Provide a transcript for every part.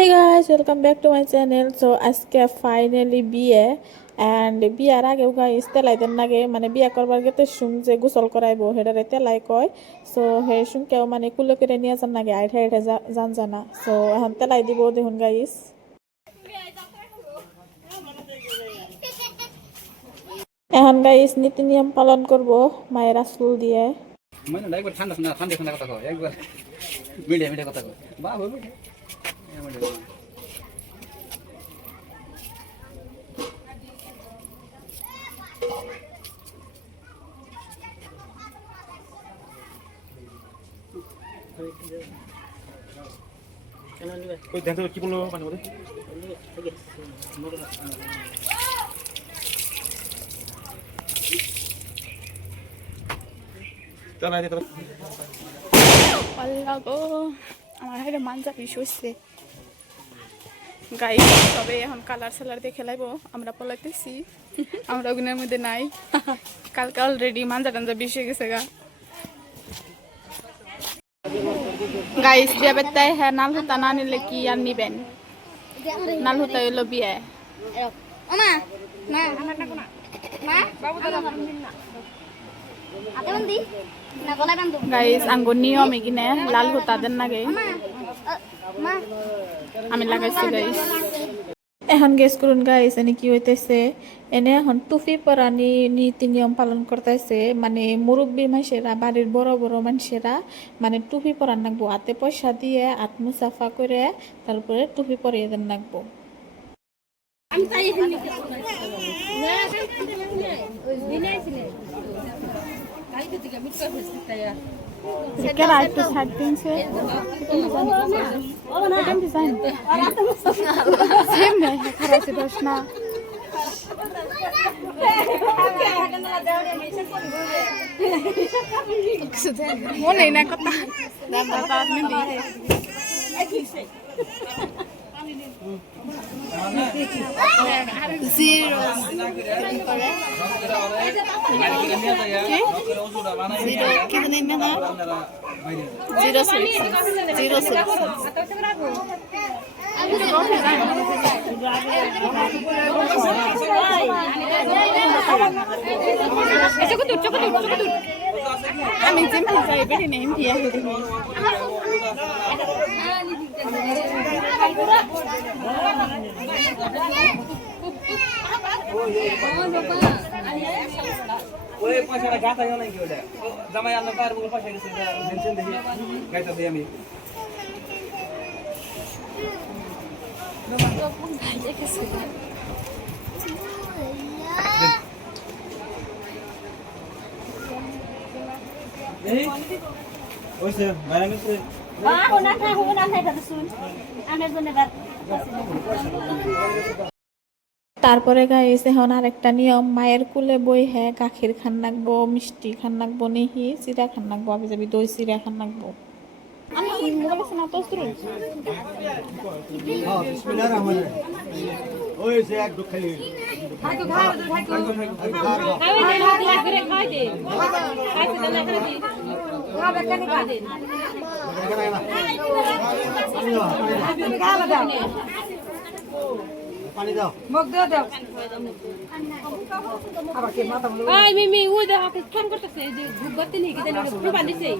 Hey guys, welcome back to my channel. So আজকে finally বিয়ে and বিয়ার আগে guys তেলাই দেন নাগে মানে বিয়া করবার গেতে শুন যে গোসল করাইবো হেডারে তেলাই কয়। সো হে শুন কেউ মানে কুলো করে নিয়ে যান নাগে আইঠা আইঠা জান জানা। সো এখন তেলাই দিব দেখুন গাইস। এখন গাইস নীতি নিয়ম পালন করব মায়ের রাসূল দিয়ে। মানে একবার ঠান্ডা ঠান্ডা ঠান্ডা ঠান্ডা কথা কয়, একবার মিডিয়া মিডিয়া কথা কয়, বাহ হবে ওই দেখো কি বললো মানে বলে চালাই দে আল্লাহ গো আমার হাতে মানজা পিস হচ্ছে গাইস তবে এখন কালার সালার দেখে লাইব আমরা পলাইতেছি আমরা ওগুনের মধ্যে নাই কালকে অলরেডি মানজা টানজা বিষ হয়ে গেছে গা গাইস যাবে তাই হ্যাঁ নাল হতা না নিলে কি আর নিবেন নাল হতা হইলো বিয়ে গাইস আঙ্গুর নিয়ম এখানে লাল হতা দেন নাগে আমি লাগাইছি গাইস। এখন গেস করুন গাইস এনে কি হইতেছে, এনে এখন টুপি পরানি নীতি নিয়ম পালন করতেছে মানে মুরব্বী মানুষেরা বাড়ির বড় বড় মানুষেরা মানে টুপি পরান নাকবো, হাতে পয়সা দিয়ে হাত মুসাফা করে তারপরে টুপি পরিয়ে দেন নাকবো। Sekarang itu setting sih. Kan desain. Same deh, karena sih dosna. Mau nih nak kota. Dan dapat nih. Zero. Zero. Kita nih mana? Zero selection. Zero selection. Cukup. Amin simpan saya beri nih dia. ওই পয়সাটা গাতা হলো নাকি ওটা জামাই আনলে পার বলে পয়সা গেছে টেনশন দেখি গাইতা দেই আমি এই ওইসে বাইরে গেছে তারপরে গাইস এখন আরেকটা নিয়ম মায়ের কুলে বই হ্যাঁ গাখির খান নাকবো, মিষ্টি খান নাকবো, নিহি চিরা খান নাকবো, আবি যাবি দই চিরা খান নাকবো। পানি দাও মুখ দাও আবার কি মাথা বলো আই মিমি ওই দেখো কি কাম করতেছে যে ধূপবাতি নিয়ে কি জানি পুরো বানিয়েছে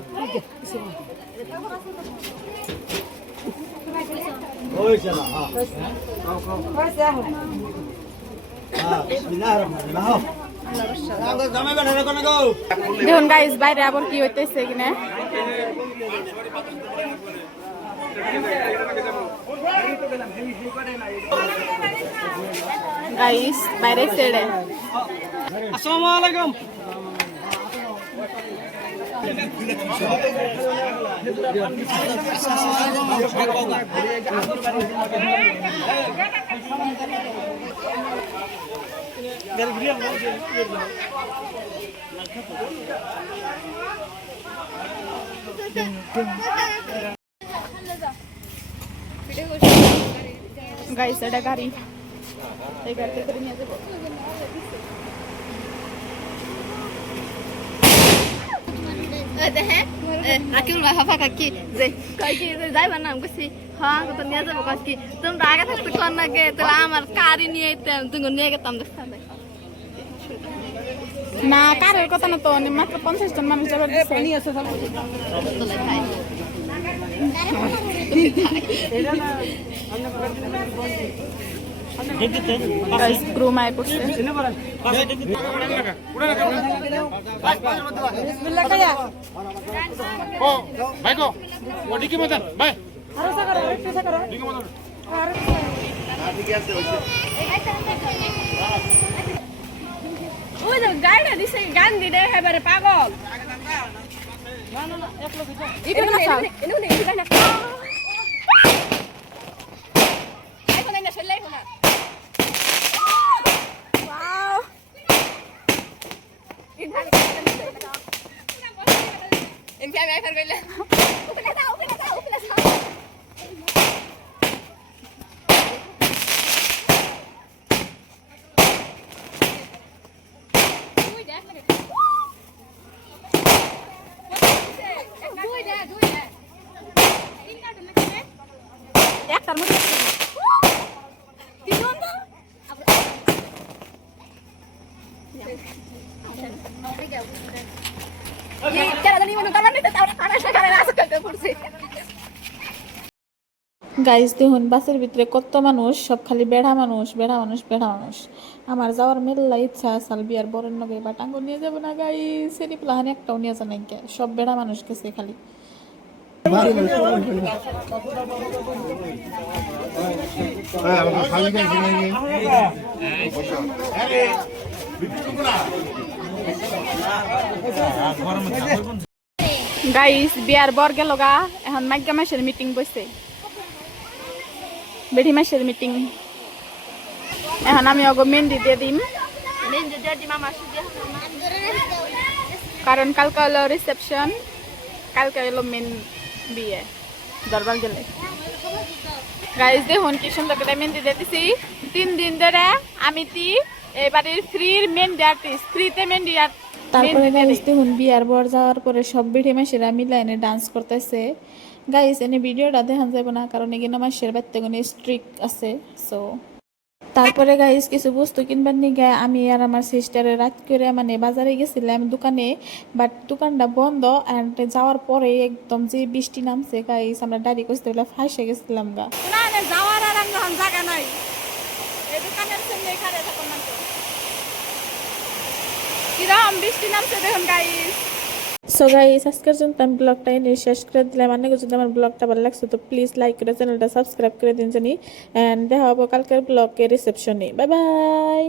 ওই চলা হ্যাঁ ওই দেখো হ্যাঁ বিসমিল্লাহির রহমানির রহিম আগে জামাই বেটা রে কোন গো দেখুন গাইস বাইরে আবার কি হইতেছে কিনা গাইস বাইরে ছেড়ে আসসালামু আলাইকুম গাইস এটা গাড়ি এই গাড়িতে করে নিয়ে যাবো দেখে রাকিবুল ভাই হাফা কাকি যে কয় কি যাইবা না আমি কইছি হ্যাঁ তো নিয়ে যাবো কয় কি তোমরা আগে থাকতে কোন নাগে তাহলে আমার কারি নিয়ে আইতাম তুমি নিয়ে গেতাম দেখতাম না কারের কথা না তো মাত্র 50 জন মানুষ যাবে গাইস ক্রু মাই পড়ছে ওই যে গাইডা দিছে গান দি দে হেবারে পাগল এটা না স্যার এনে এনে এটা না আই কোন না চলে কোন ওয়াও এমপি আমি আইফার কইলে ওখানে দাও ওখানে দাও ওখানে দাও একটার মধ্যে গাইস দেখুন বাসের ভিতরে কত মানুষ সব খালি বেড়া মানুষ বেড়া মানুষ বেড়া মানুষ আমার যাওয়ার মেলা ইচ্ছা আছে বিয়ার বরের নগে বাট আঙ্গ নিয়ে যাবো না গাইস সেরি প্লাহান একটাও নিয়ে যান নাকি সব বেড়া মানুষ গেছে খালি গাইস বিয়ার বর গেল গা এখন মাইকা মাসের মিটিং বসে বেড়ি মাসের মিটিং এখন আমি অগো মেহেন্দি দিয়ে দিম কারণ কালকে হলো রিসেপশন কালকে হলো মেন বিয়ে দরবার গেলে গাইস দেখুন কি সুন্দর করে মেহেন্দি দিতেছি 3 দিন ধরে আমি এই বাড়ির ফ্রির মেহেন্দি আর্টিস্ট ফ্রিতে মেহেন্দি তারপরে গাইস দেখুন বিয়ার বর যাওয়ার পরে সব বেড়ি মাসেরা মিলাইনে ডান্স করতেছে গাইস এনে ভিডিওটা দেখান যাবে না কারণ এখানে মাসের বাড়িতে কোনো স্ট্রিক আছে সো তারপরে গাইস কিছু বস্তু কিনবার নিয়ে আমি আর আমার সিস্টারে রাত করে মানে বাজারে গেছিলাম দোকানে বাট দোকানটা বন্ধ অ্যান্ড যাওয়ার পরে একদম যে বৃষ্টি নামছে গাইস আমরা ডাইরি করতে বলে ফাঁসে গেছিলাম গা যাওয়ার আর জায়গা নাই এই দোকানের সামনে এখানে থাকুন না কিরম বৃষ্টি নামছে দেখুন গাইস সো গাইস আজকের জন্য আমি ব্লগটা এনে শেষ করে দিলাম অনেক যদি আমার ব্লগটা ভালো লাগছে তো প্লিজ লাইক করে চ্যানেলটা সাবস্ক্রাইব করে দিন জানি এন্ড দেখা হবো কালকের ব্লগে রিসেপশনে বাই বাই